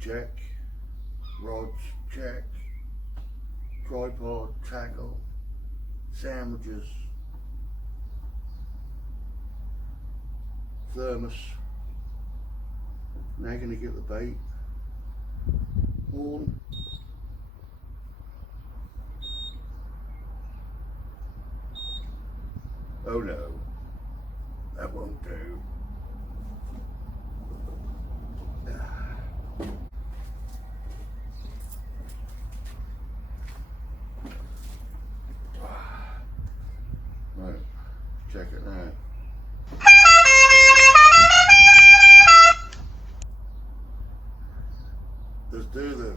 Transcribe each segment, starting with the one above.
check. Rods, check. Tripod, tackle. Sandwiches. Thermos. Now gonna get the bait. Horn. Oh no, that won't do. Right, check it now. Let's do this.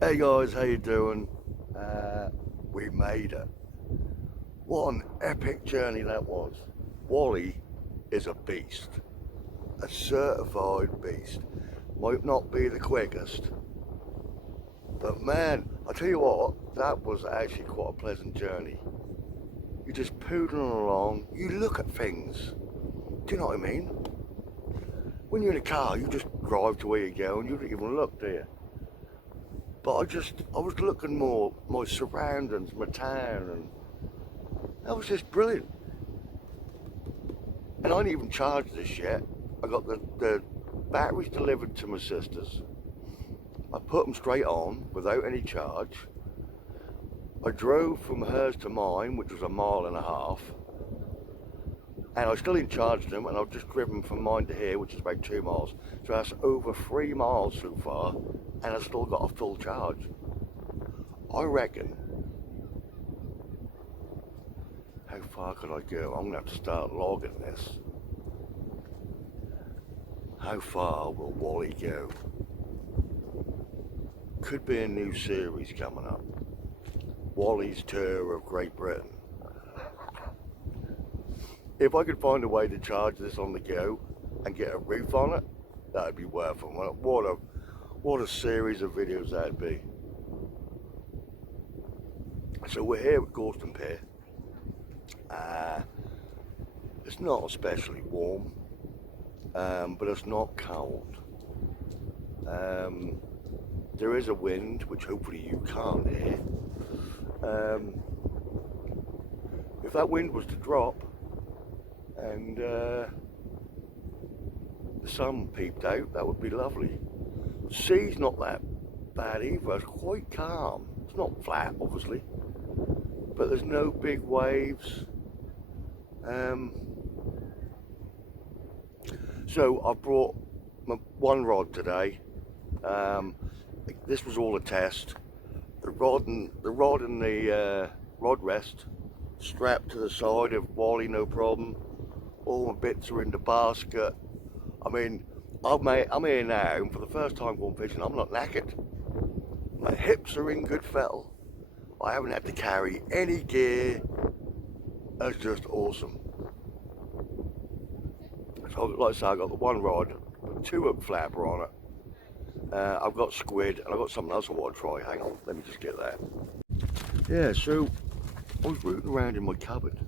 Hey guys, how you doing? We made it. What an epic journey that was. Wally is a beast. A certified beast. Might not be the quickest, but man, I tell you what, that was actually quite a pleasant journey. You're just poodling along, you look at things. Do you know what I mean? When you're in a car, you just drive to where you go and you don't even look, do you? But I was looking more, my surroundings, my town, and that was just brilliant. And I didn't even charge this yet. I got the batteries delivered to my sister's. I put them straight on without any charge. I drove from hers to mine, which was 1.5 miles, and I still didn't charge them, and I've just driven from mine to here, which is about 2 miles. So that's over 3 miles so far, and I've still got a full charge. I reckon, how far could I go? I'm gonna have to start logging this. How far will Wally go? Could be a new series coming up. Wally's Tour of Great Britain. If I could find a way to charge this on the go and get a roof on it, that'd be worth it. What a series of videos that'd be. So we're here at Gorston Pier. It's not especially warm, but it's not cold. There is a wind, which hopefully you can't hear. If that wind was to drop and the sun peeped out, that would be lovely. The sea's not that bad either, it's quite calm. It's not flat, obviously, but there's no big waves. So I brought my one rod today. This was all a test. The rod and the rod rest strapped to the side of Wally, no problem. All my bits are in the basket. I mean, I'm here now, and for the first time going fishing, I'm not knackered. My hips are in good fettle. I haven't had to carry any gear. That's just awesome. So, like I say, I've got the one rod, 2 hook flapper on it. I've got squid, and I've got something else I want to try. Hang on, let me just get that. Yeah, so I was rooting around in my cupboard.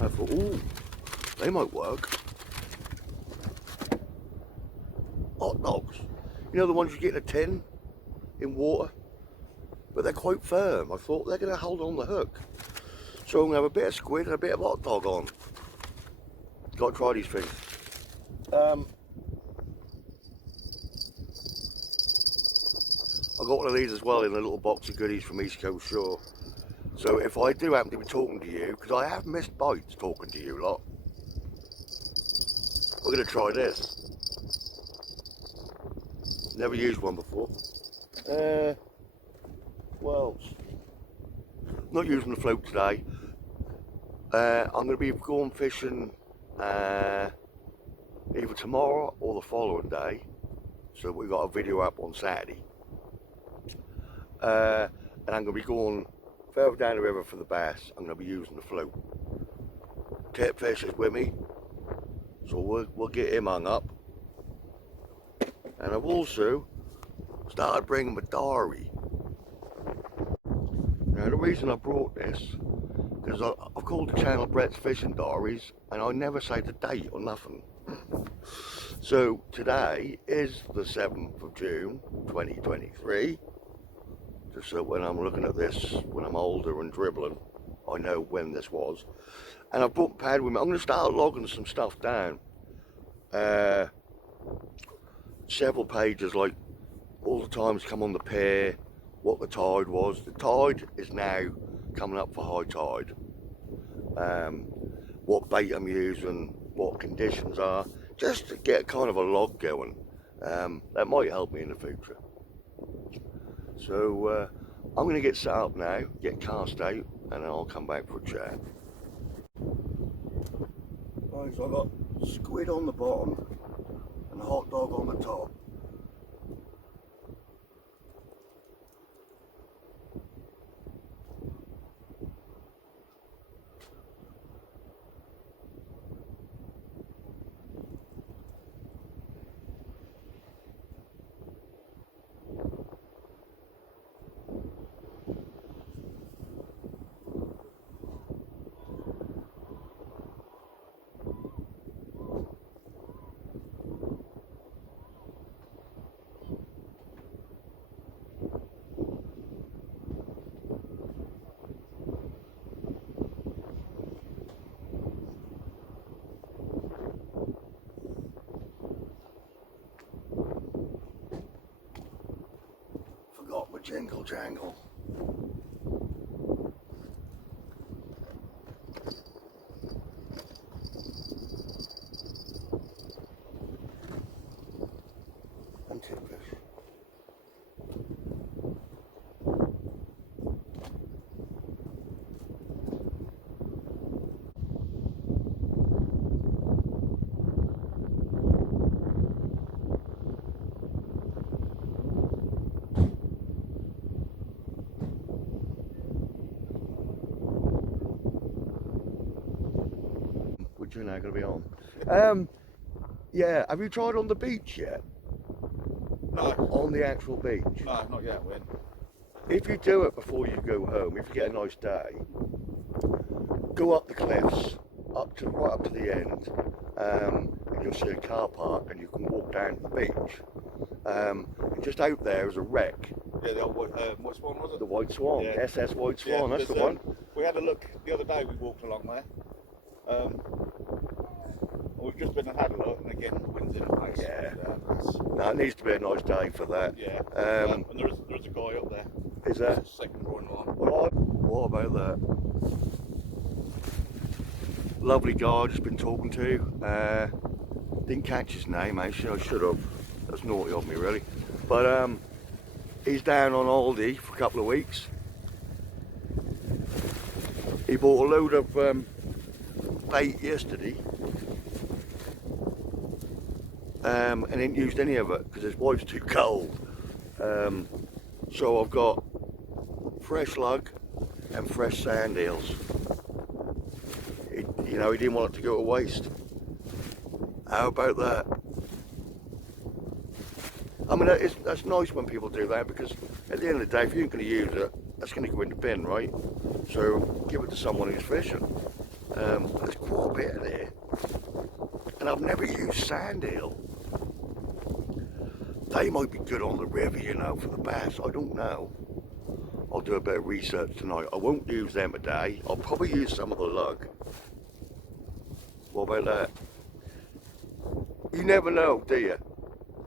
I thought, ooh, they might work. Hot dogs. You know the ones you get in a tin in water? But they're quite firm. I thought they're going to hold on the hook. So I'm going to have a bit of squid and a bit of hot dog on. Got to try these things. I got one of these as well in a little box of goodies from East Coast Shore. So if I do happen to be talking to you, because I have missed bites talking to you lot, we're going to try this. Never used one before. Well, not using the float today. I'm going to be going fishing either tomorrow or the following day. So we got a video up on Saturday. And I'm going to be going further down the river for the bass. I'm going to be using the float. Tipfish is with me, so we'll get him hung up. And I've also started bringing my diary. Now the reason I brought this, because I've called the channel Brett's Fishing Diaries, and I never say the date or nothing. So today is the 7th of June 2023. Just so when I'm looking at this, when I'm older and dribbling, I know when this was. And I've brought pad with me. I'm going to start logging some stuff down. Several pages, like all the times come on the pier, what the tide was. The tide is now coming up for high tide. What bait I'm using, what conditions are, just to get kind of a log going. That might help me in the future. So I'm going to get set up now, get cast out, and then I'll come back for a chat. Right, so I've got squid on the bottom and a hot dog on the top. Forgot my jingle jangle. And tipfish. Which you're now going to be on. Yeah, have you tried on the beach yet? No. On the actual beach? No, not yet, Win. If you do it before you go home, if you get a nice day, go up the cliffs, right up to the end, and you'll see a car park and you can walk down to the beach. And just out there is a wreck. Yeah, the old White Swan, was it? The White Swan, yeah. SS White Swan, yeah, that's the one. We had a look the other day, we walked along there. We've just been and had a look, and again, the wind's in place. Yeah. And, No, it needs to be a nice day for that. yeah. And there's a guy up there. Is there? Second drawing line. What about that? Lovely guy I've just been talking to. Didn't catch his name actually, I should have. That's naughty of me really. But he's down on Aldi for a couple of weeks. He bought a load of bait yesterday. And didn't use any of it because his wife's too cold. So I've got fresh lug and fresh sand eels. He didn't want it to go to waste. How about that? I mean, that's nice when people do that, because at the end of the day, if you ain't going to use it, that's going to go in the bin, right? So give it to someone who's fishing. There's quite a bit of there. And I've never used sand eel. They might be good on the river, for the bass. I don't know. I'll do a bit of research tonight. I won't use them today. I'll probably use some of the lug. What about that? you never know, do you?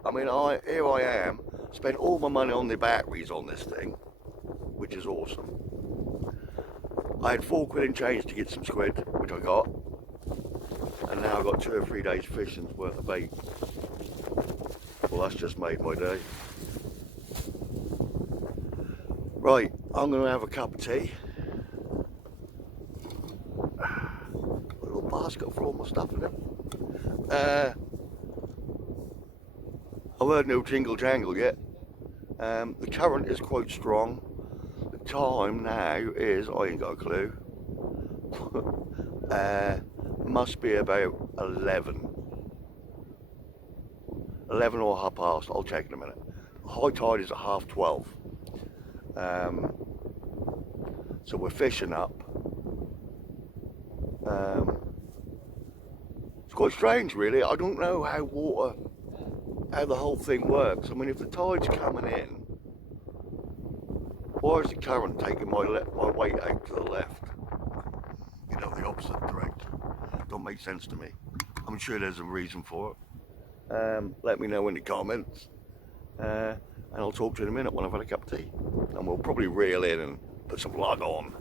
I mean, here I am, spent all my money on the batteries on this thing, which is awesome. I had 4 quid in change to get some squid, which I got, and now I've got 2 or 3 days fishing's worth of bait. Well, that's just made my day. Right, I'm going to have a cup of tea. A little basket for all my stuff in it. I've heard no jingle jangle yet. The current is quite strong. The time now is, I ain't got a clue. Must be about 11. 11 or half past, I'll check in a minute. High tide is at 12:30. So we're fishing up. It's quite strange really. I don't know how the whole thing works. I mean, if the tide's coming in, why is the current taking my weight out to the left? You know, the opposite direction. Don't make sense to me. I'm sure there's a reason for it. Let me know in the comments. And I'll talk to you in a minute when I've had a cup of tea. And we'll probably reel in and put some lug on.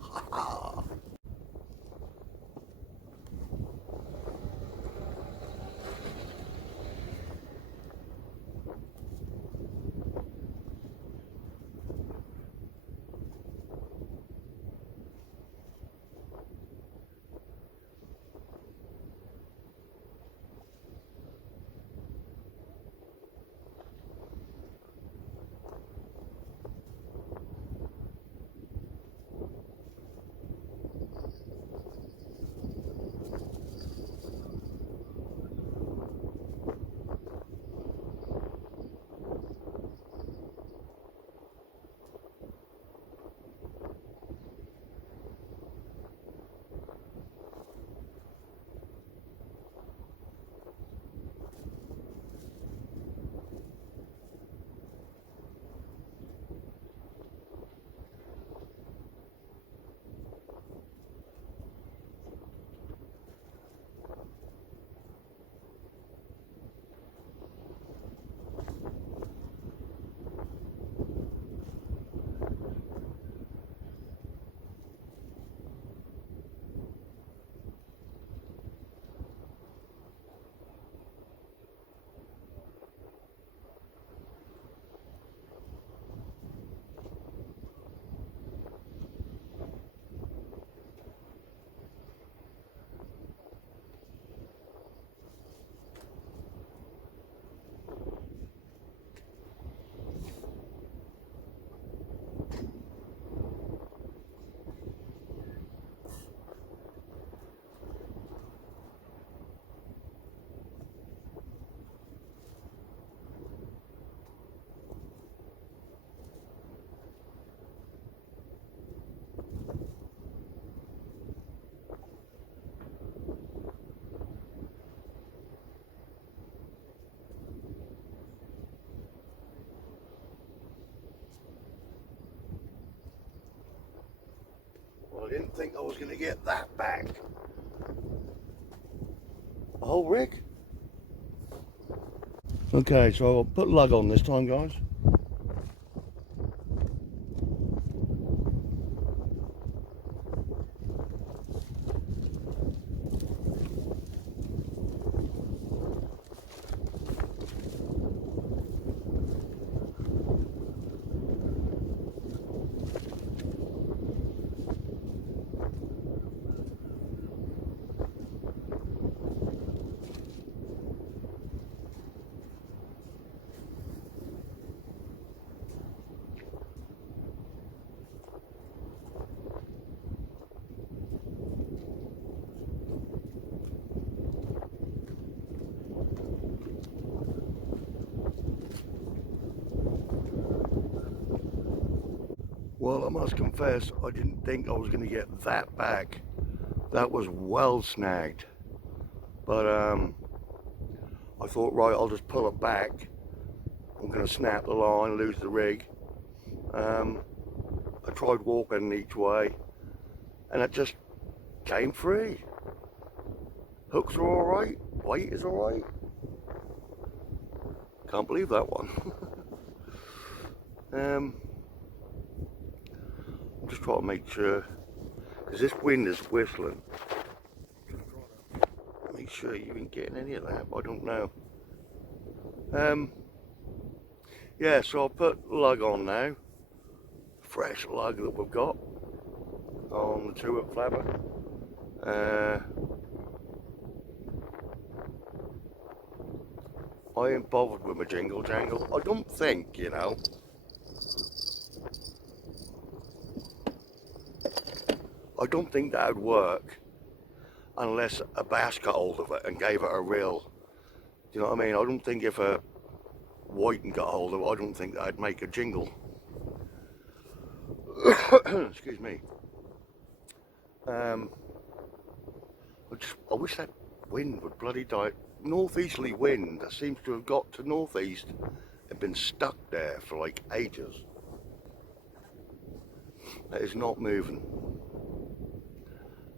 Well, I didn't think I was going to get that back. The whole rig? Okay, so I'll put lug on this time, guys. Well, I must confess, I didn't think I was going to get that back. That was well snagged. But I thought, right, I'll just pull it back. I'm going to snap the line, lose the rig. I tried walking each way, and it just came free. Hooks are all right, weight is all right. Can't believe that one. I'm just trying to make sure, because this wind is whistling. Just trying to make sure you ain't getting any of that, but I don't know. Yeah, so I'll put lug on now. Fresh lug that we've got on the 2-up flabber. I ain't bothered with my jingle jangle. I don't think, you know. I don't think that would work unless a bass got hold of it and gave it a reel. Do you know what I mean? I don't think if a whiting got hold of it, I don't think that'd make a jingle. Excuse me. I wish that wind would bloody die. Northeasterly wind that seems to have got to northeast and been stuck there for like ages. That is not moving.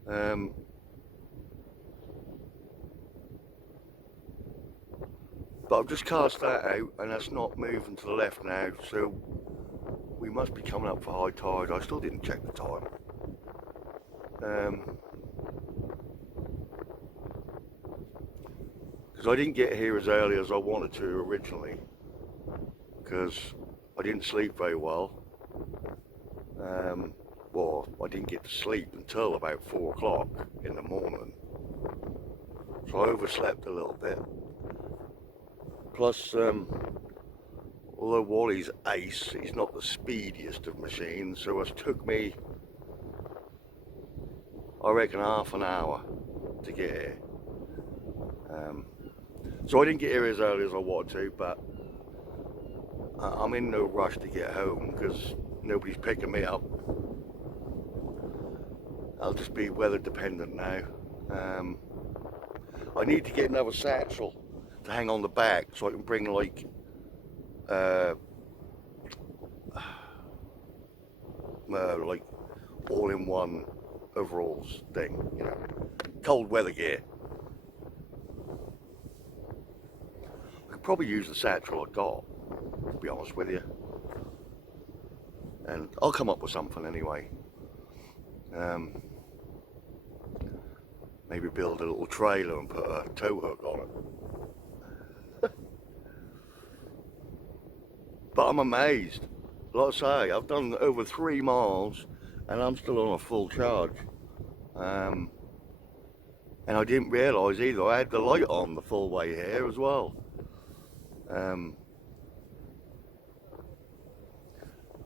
But I've just cast that out and that's not moving to the left now, so we must be coming up for high tide. I still didn't check the time. Because I didn't get here as early as I wanted to originally, because I didn't sleep very well. Well, I didn't get to sleep until about 4 o'clock in the morning, so I overslept a little bit. Plus, although Wally's ace, he's not the speediest of machines, so it took me, I reckon, half an hour to get here. So I didn't get here as early as I wanted to, but I'm in no rush to get home because nobody's picking me up. I'll just be weather dependent now. I need to get another satchel to hang on the back so I can bring like all-in-one overalls thing, you know, cold weather gear. I could probably use the satchel I got, to be honest with you, and I'll come up with something anyway. Maybe build a little trailer and put a tow hook on it. But I'm amazed. Like I say, I've done over 3 miles and I'm still on a full charge. And I didn't realise either, I had the light on the full way here as well.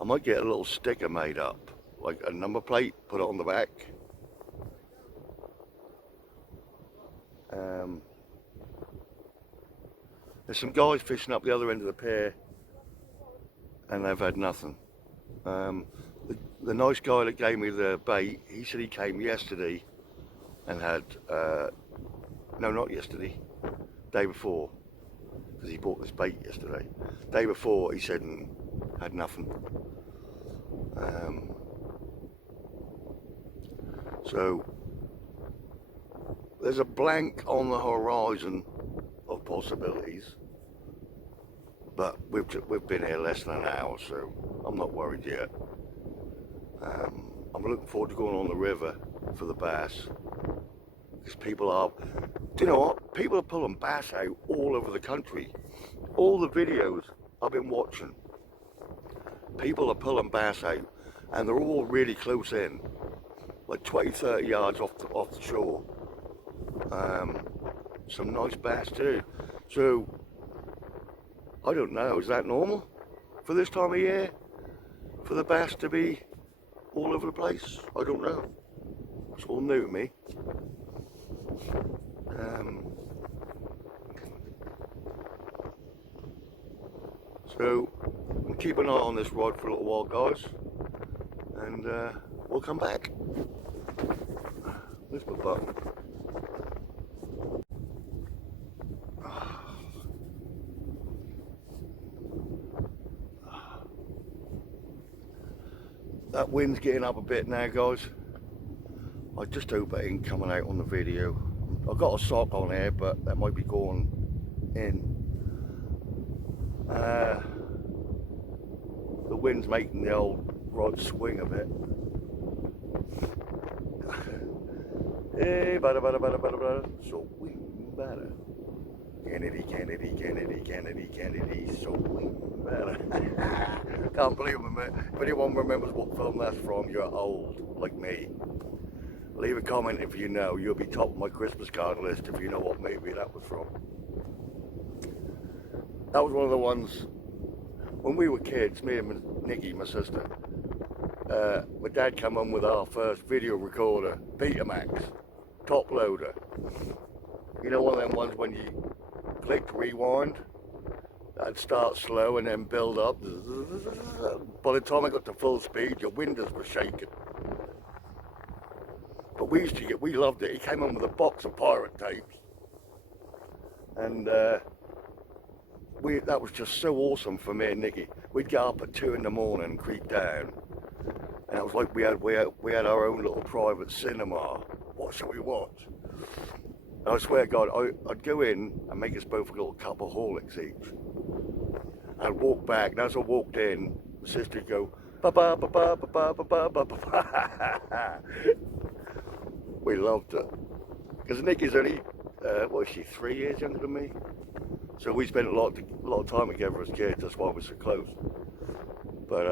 I might get a little sticker made up, like a number plate, put it on the back. There's some guys fishing up the other end of the pier and they've had nothing. The nice guy that gave me the bait, he said he came yesterday and had, no, not yesterday, day before, because he bought this bait yesterday. Day before he said had nothing. So there's a blank on the horizon of possibilities, but we've been here less than an hour, so I'm not worried yet. I'm looking forward to going on the river for the bass, because people are, do you know what? People are pulling bass out all over the country. All the videos I've been watching, people are pulling bass out, and they're all really close in, like 20-30 yards off the shore. Some nice bass too. So I don't know, is that normal for this time of year, for the bass to be all over the place? I don't know. It's all new to me. So keep an eye on this rod for a little while, guys, and we'll come back. Where's my button? That wind's getting up a bit now, guys. I just hope it ain't coming out on the video. I've got a sock on here, but that might be going in. The wind's making the old rod swing a bit. Hey, bada bada bada bada bada. So we better. Kennedy, Kennedy, Kennedy, Kennedy, Kennedy. So we better. Can't believe it, man. If anyone remembers what film that's from, you're old, like me. Leave a comment if you know. You'll be top of my Christmas card list if you know what movie that was from. That was one of the ones, when we were kids, me and Nikki, my sister, my dad came home with our first video recorder, Betamax, top loader. You know, one of them ones when you click rewind, that'd start slow and then build up. By the time I got to full speed, your windows were shaking. But we loved it. He came home with a box of pirate tapes. And that was just so awesome for me and Nikki. We'd get up at 2 in the morning and creep down. And it was like we had our own little private cinema. What should we watch? And I swear to God, I'd go in and make us both a little cup of Horlicks each. I'd walk back, and as I walked in, my sister'd go, ba ba ba ba ba ba ba ba ba ba. We loved it. Because Nikki's only, what is she, 3 years younger than me? So we spent a lot of time together as kids, that's why we're so close. But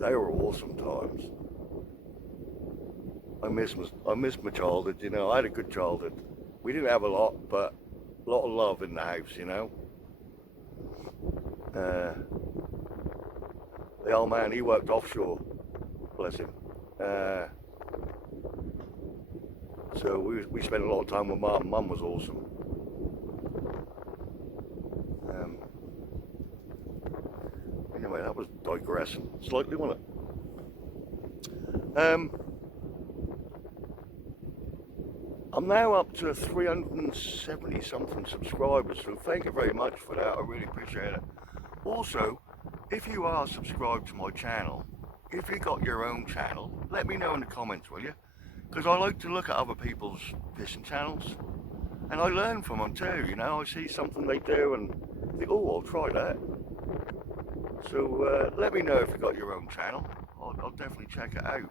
they were awesome times. I miss my childhood, you know. I had a good childhood. We didn't have a lot, but a lot of love in the house, you know. The old man, he worked offshore, bless him. So we spent a lot of time with Mum. Mum was awesome. Anyway, that was digressing slightly, wasn't it? I'm now up to 370 something subscribers, so thank you very much for that. I really appreciate it. Also, if you are subscribed to my channel, if you got your own channel, let me know in the comments, will you? Because I like to look at other people's fishing channels, and I learn from them too, you know. I see something they do and think, oh, I'll try that. So let me know if you got your own channel. I'll definitely check it out.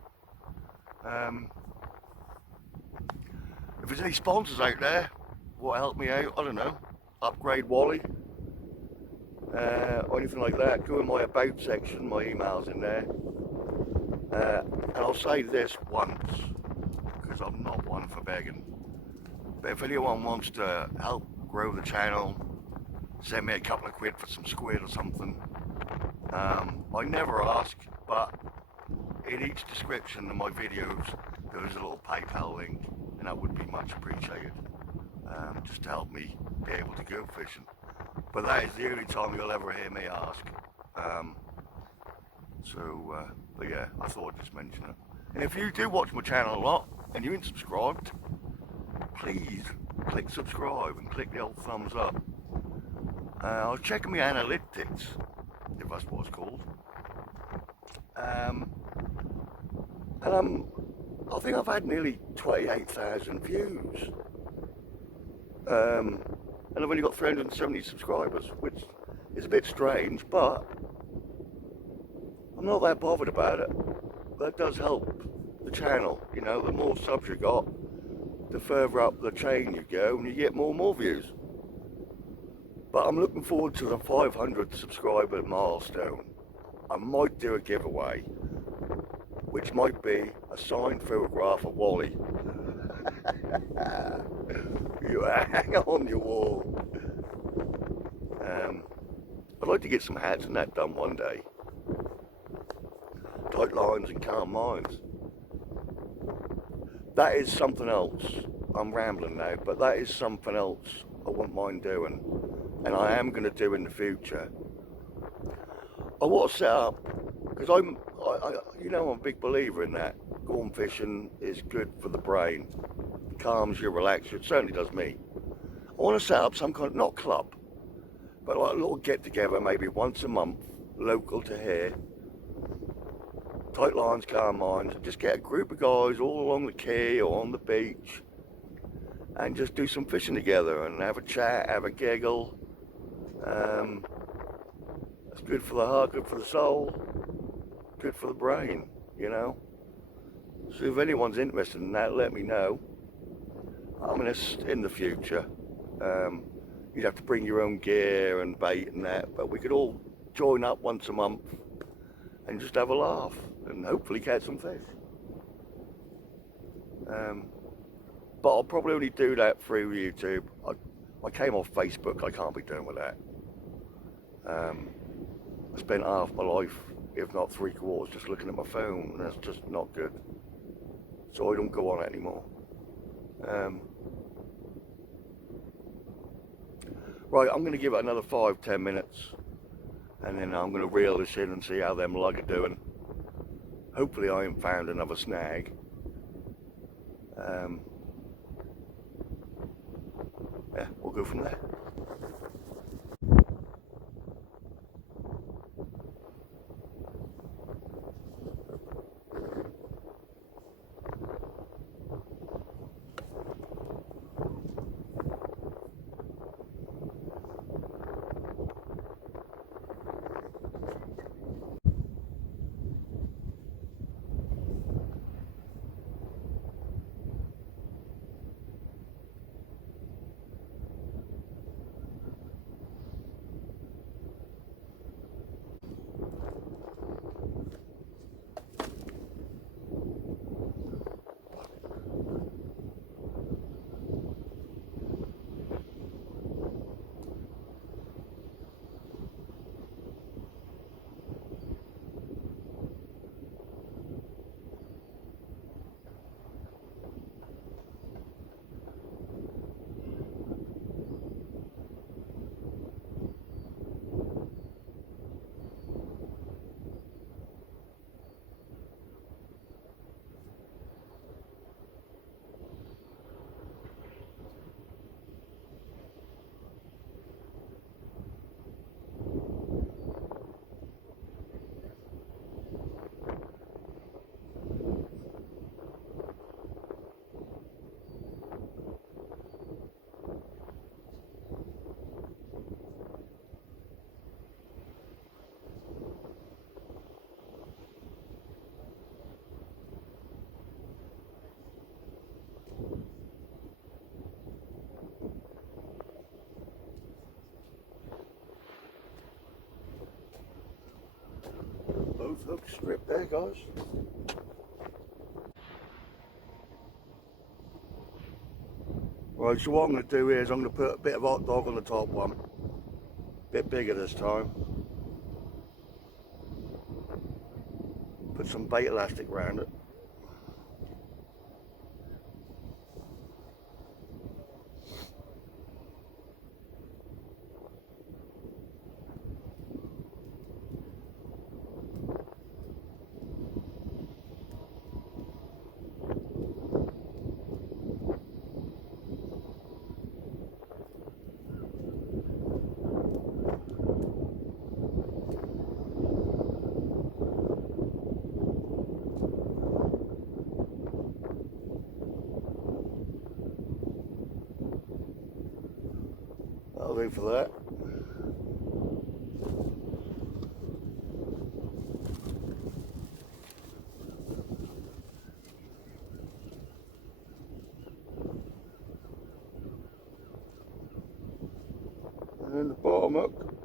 If there's any sponsors out there, what help me out, I don't know, upgrade Wally, or anything like that, go in my about section, my email's in there. And I'll say this once, because I'm not one for begging. But if anyone wants to help grow the channel, send me a couple of quid for some squid or something. I never ask, but in each description of my videos, there is a little PayPal link, and that would be much appreciated, just to help me be able to go fishing. But that is the only time you'll ever hear me ask. But yeah, I thought I'd just mention it. And if you do watch my channel a lot, and you ain't subscribed, please click subscribe and click the old thumbs up. I was checking my analytics, if that's what it's called. And I think I've had nearly 28,000 views. And I've only got 370 subscribers, which is a bit strange, but I'm not that bothered about it. That does help the channel, you know. The more subs you got, the further up the chain you go, and you get more views. But I'm looking forward to the 500 subscriber milestone. I might do a giveaway, which might be a signed photograph of Wally. You hang on your wall. I'd like to get some hats and that done one day. Tight lines and calm minds. That is something else. I'm rambling now, but that is something else I wouldn't mind doing, and I am going to do in the future. I want to set up, because I'm a big believer in that. Going fishing is good for the brain, calms you, relaxes you. It certainly does me. I want to set up some kind of, not club, but like a little get together, maybe once a month, local to here. Tight lines, calm minds, and just get a group of guys all along the quay or on the beach and just do some fishing together and have a chat, have a giggle, Um, it's good for the heart, good for the soul, good for the brain, you know. So if anyone's interested in that, let me know. I mean, it's in the future. You'd have to bring your own gear and bait and that, but we could all join up once a month and just have a laugh and hopefully catch some fish. But I'll probably only do that through YouTube. I came off Facebook. I can't be doing with that. I spent half my life, if not 3/4, just looking at my phone, and that's just not good. So I don't go on it anymore. Right, I'm going to give it another 5-10 minutes, and then I'm going to reel this in and see how them lug are doing. Hopefully I haven't found another snag. Yeah, we'll go from there. Both hooks stripped there, guys. Right, so what I'm going to do is I'm going to put a bit of hot dog on the top one. A bit bigger this time. Put some bait elastic around it. That'll do for that. And then the bottom hook.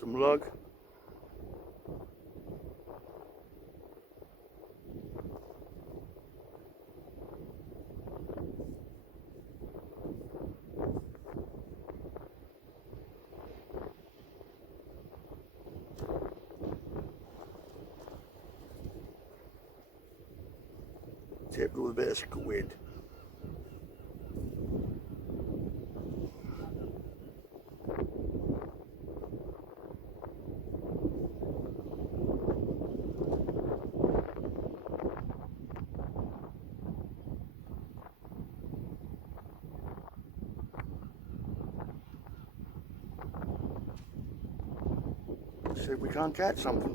Some lug. Tipped with a bit of squid. See if we can't catch something.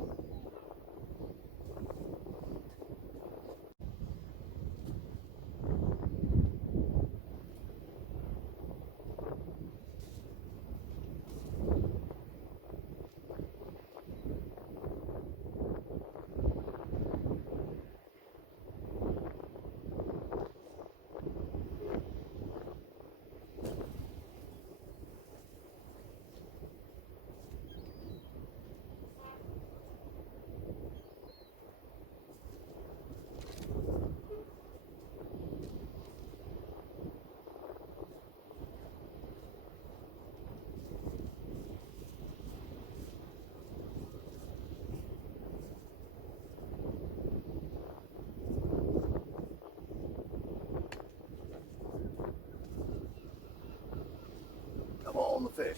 fish.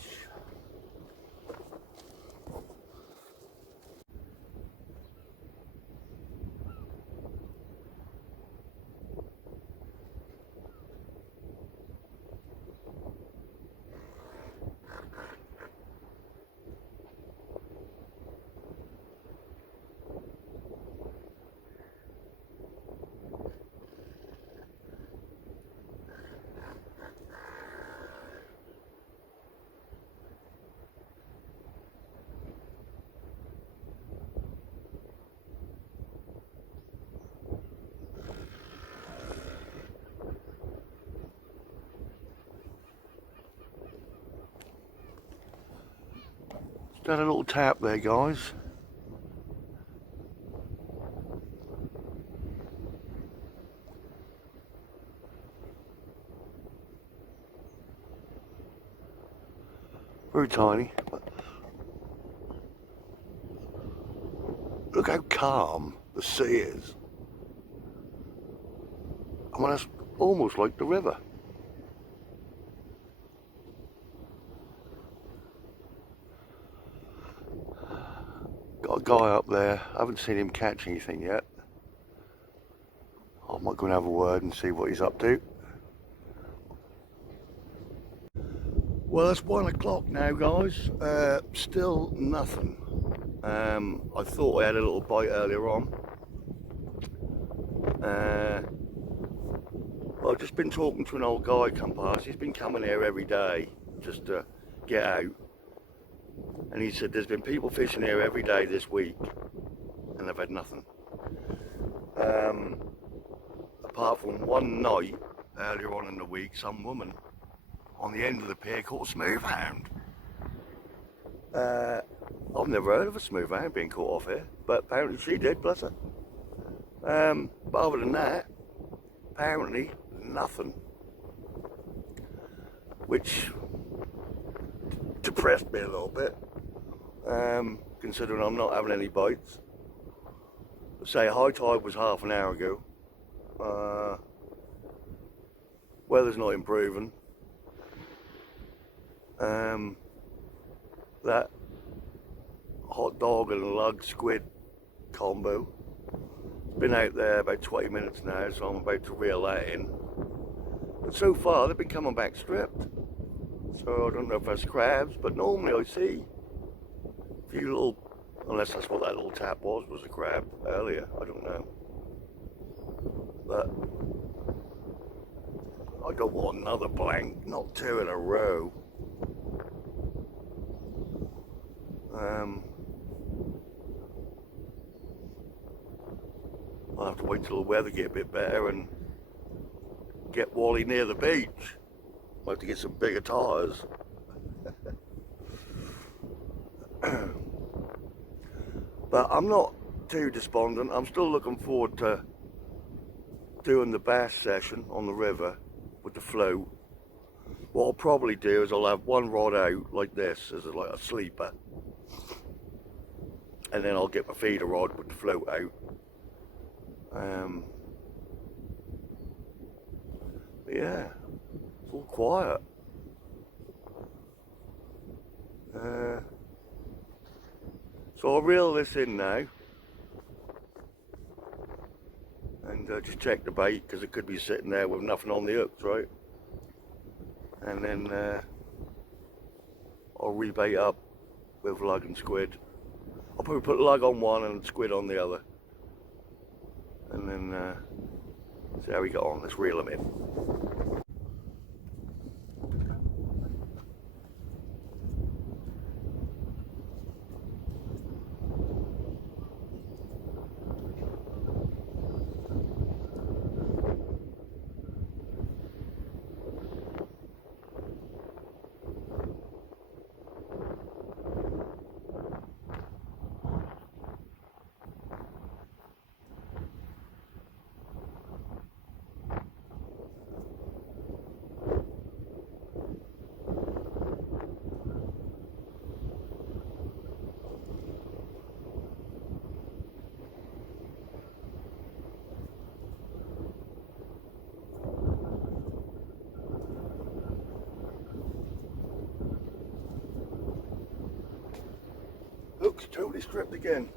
Got a little tap there, guys. Very tiny. Look how calm the sea is. I mean, it's almost like the river. Got a guy up there. I haven't seen him catch anything yet. I might go and have a word and see what he's up to. Well, it's 1 o'clock now, guys. Still nothing. I thought I had a little bite earlier on. I've just been talking to an old guy come past. He's been coming here every day just to get out. And he said there's been people fishing here every day this week and they've had nothing. Apart from one night earlier on in the week, some woman on the end of the pier caught a smooth hound. I've never heard of a smooth hound being caught off here, but apparently she did, bless her. But other than that, apparently nothing, which depressed me a little bit, considering I'm not having any bites. Say high tide was half an hour ago. Weather's not improving. That hot dog and lug squid combo, it's been out there about 20 minutes now, so I'm about to reel that in. But so far they've been coming back stripped, so I don't know if that's crabs, but normally I see a few little, unless that's what that little tap was a crab earlier, I don't know. But I don't want another blank, not two in a row. I'll have to wait till the weather get a bit better and get Wally near the beach. I'll have to get some bigger tires. But I'm not too despondent. I'm still looking forward to doing the bass session on the river with the float. What I'll probably do is I'll have one rod out like this as like a sleeper, and then I'll get my feeder rod with the float out. But yeah, it's all quiet. So I'll reel this in now and just check the bait, because it could be sitting there with nothing on the hooks, right? And then I'll rebait up with lug and squid. I'll probably put lug on one and squid on the other, and then see how we get on. Let's reel them in. It's totally stripped again.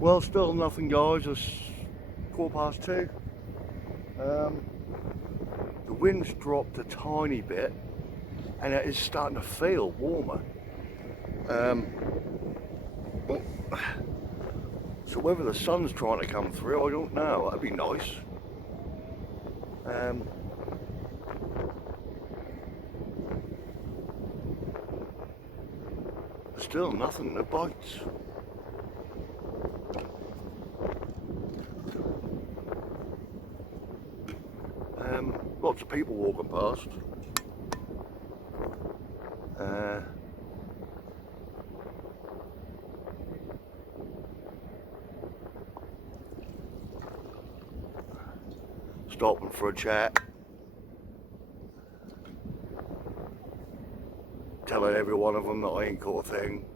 Well, still nothing, guys. It's 2:15. The wind's dropped a tiny bit, and it is starting to feel warmer. So whether the sun's trying to come through, I don't know. That'd be nice. Still nothing that bites. Lots of people walking past. Stopping for a chat. Telling every one of them that I ain't caught a thing.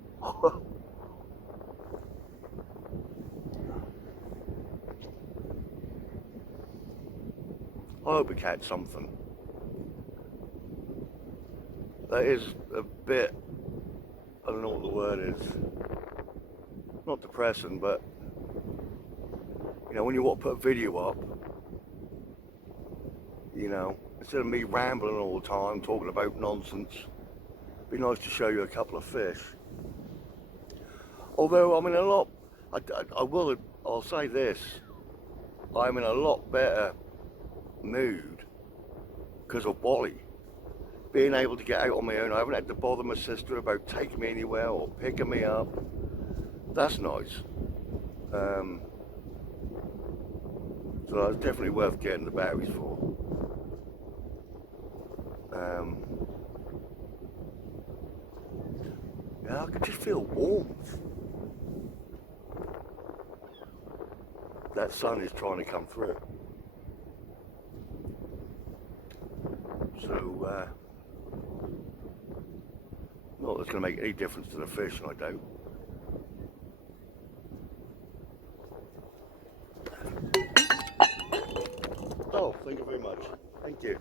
I hope we catch something. That is a bit, I don't know what the word is, not depressing, but you know, when you want to put a video up, you know, instead of me rambling all the time, talking about nonsense, it'd be nice to show you a couple of fish. Although I'm in a lot, I'll say this, I'm in a lot better mood because of Wally. Being able to get out on my own, I haven't had to bother my sister about taking me anywhere or picking me up. That's nice. So that's definitely worth getting the batteries for. Yeah, I could just feel warmth. That sun is trying to come through. So, not that's going to make any difference to the fish, I doubt. Oh, thank you very much. Thank you.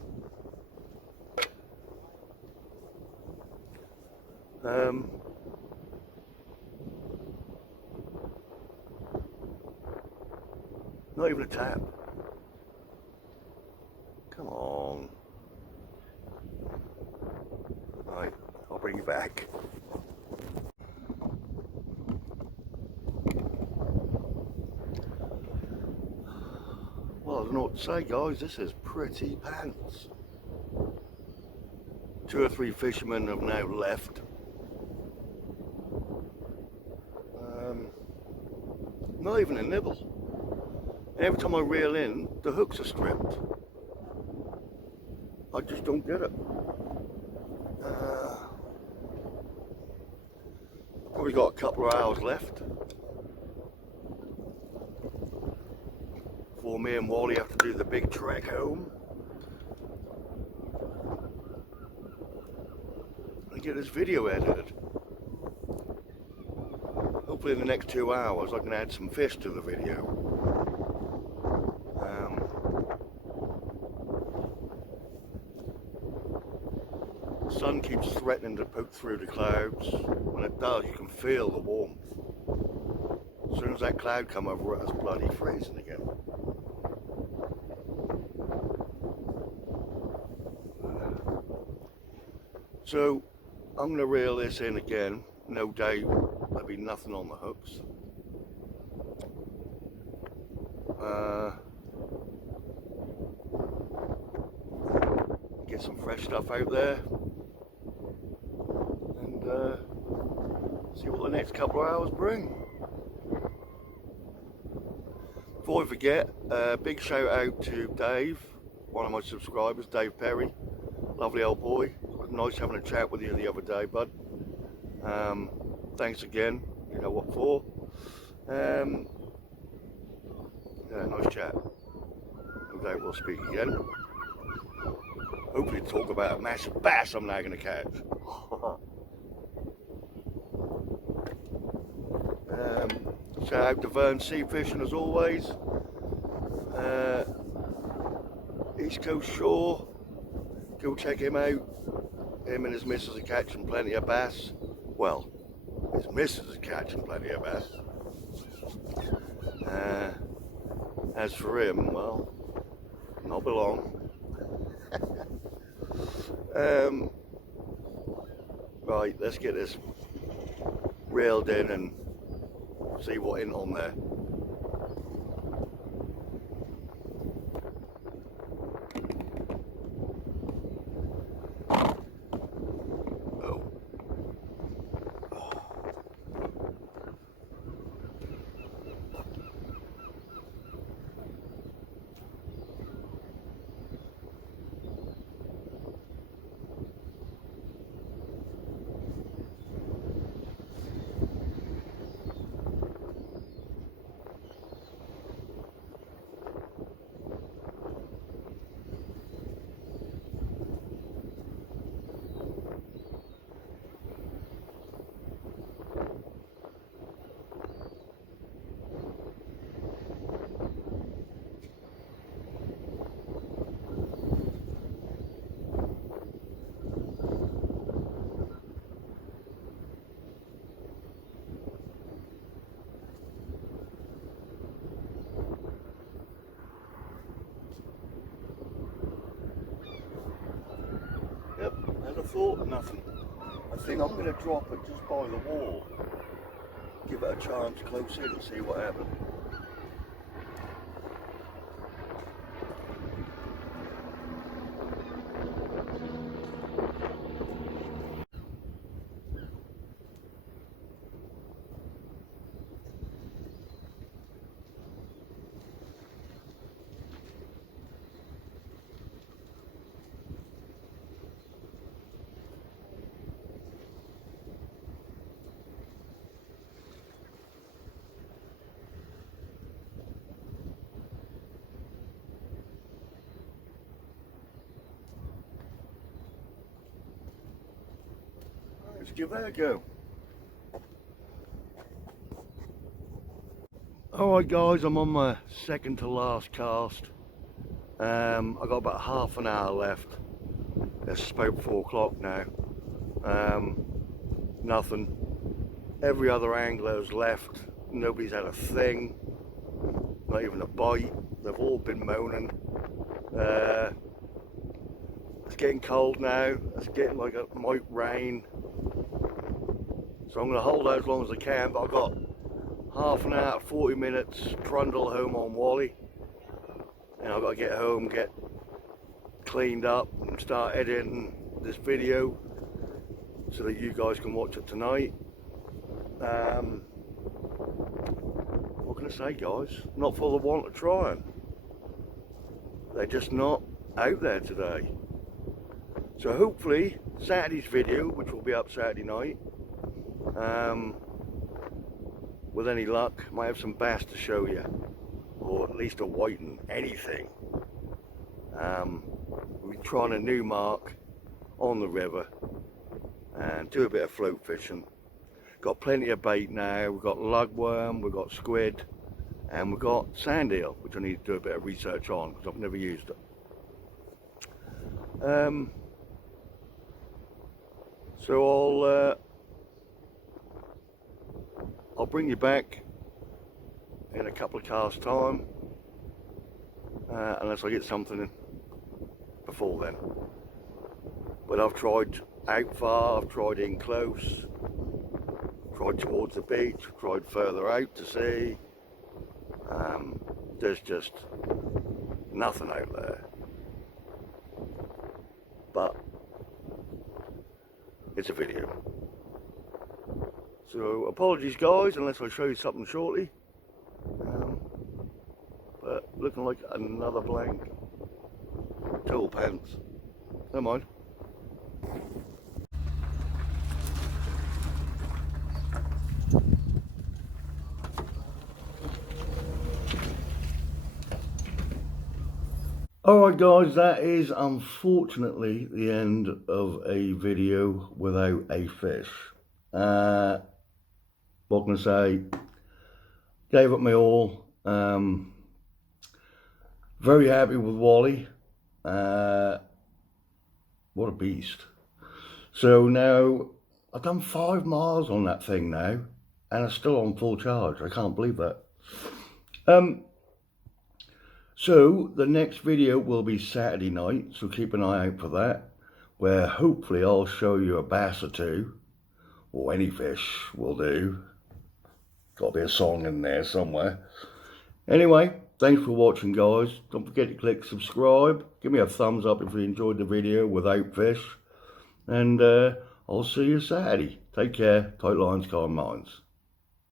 Not even a tap. Come on. Right, I'll bring you back. Well, I don't know what to say, guys. This is pretty pants. 2 or 3 fishermen have now left. Not even a nibble. And every time I reel in, the hooks are stripped. I just don't get it. Probably got a couple of hours left before me and Wally have to do the big trek home and get this video edited. Hopefully in the next 2 hours I can add some fish to the video. The sun keeps threatening to poke through the clouds. When it does, you can feel the warmth. As soon as that cloud come over it, it's bloody freezing again. So I'm going to reel this in again. No doubt there'll be nothing on the hooks. Get some fresh stuff out there and see what the next couple of hours bring. Before I forget, big shout out to Dave, one of my subscribers, Dave Perry. Lovely old boy. It was nice having a chat with you the other day, bud. Thanks again, you know what for. Yeah, nice chat. No doubt we'll speak again. Hopefully talk about a massive bass I'm now going to catch. Shout out to Vern Sea Fishing as always. East Coast Shore. Go check him out. Him and his missus are catching plenty of bass. Well, his missus is catching plenty of bass. As for him, well, not be long. Right, let's get this reeled in and see what ain't on there. Yep, and I thought nothing. I think I'm going to drop it just by the wall. Give it a chance close in and see what happens. Let's give that a go. Alright guys, I'm on my second to last cast. I've got about half an hour left. It's about 4 o'clock now. Nothing. Every other angler's left. Nobody's had a thing. Not even a bite. They've all been moaning. It's getting cold now. It's getting like it might rain. So I'm going to hold out as long as I can, but I've got half an hour, 40 minutes trundle home on Wally. And I've got to get home, get cleaned up and start editing this video so that you guys can watch it tonight. What can I say, guys? Not for the want of trying. They're just not out there today. So hopefully Saturday's video, which will be up Saturday night, with any luck, might have some bass to show you, or at least a whiting, anything. We're trying a new mark on the river and do a bit of float fishing. Got plenty of bait now. We've got lugworm, we've got squid, and we've got sand eel, which I need to do a bit of research on because I've never used it. So I'll bring you back in a couple of casts time, unless I get something before then. But I've tried out far, I've tried in close, tried towards the beach, tried further out to sea. There's just nothing out there. But it's a video. So apologies guys, unless I show you something shortly. But looking like another blank. Total pants. Never mind. Alright guys, that is unfortunately the end of a video without a fish. What can I say? Gave it my all. Very happy with Wally. What a beast. So now, I've done 5 miles on that thing now, and it's still on full charge. I can't believe that. So the next video will be Saturday night, so keep an eye out for that, where hopefully I'll show you a bass or two, or any fish will do. Got to be a song in there somewhere. Anyway, thanks for watching guys. Don't forget to click subscribe. Give me a thumbs up if you enjoyed the video without fish. And I'll see you Saturday. Take care. Tight lines, calm minds.